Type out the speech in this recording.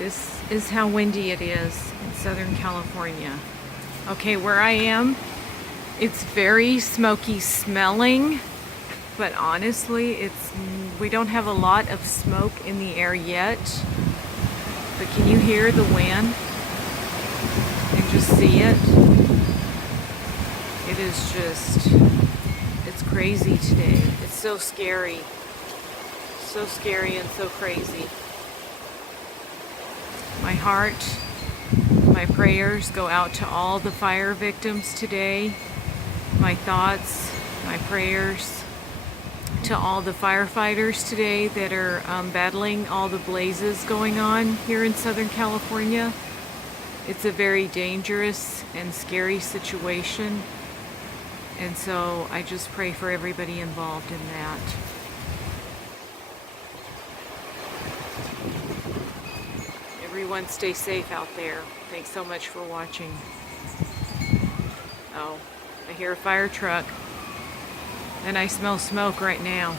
This is how windy it is in Southern California. Okay, where I am, it's very smoky smelling, but honestly, we don't have a lot of smoke in the air yet. But can you hear the wind? And just see it? It is just, it's crazy today. It's so scary. So scary and so crazy. My heart, my prayers go out to all the fire victims today. My thoughts, my prayers to all the firefighters today that are battling all the blazes going on here in Southern California. It's a very dangerous and scary situation. And so I just pray for everybody involved in that. Everyone stay safe out there. Thanks so much for watching. Oh, I hear a fire truck. And I smell smoke right now.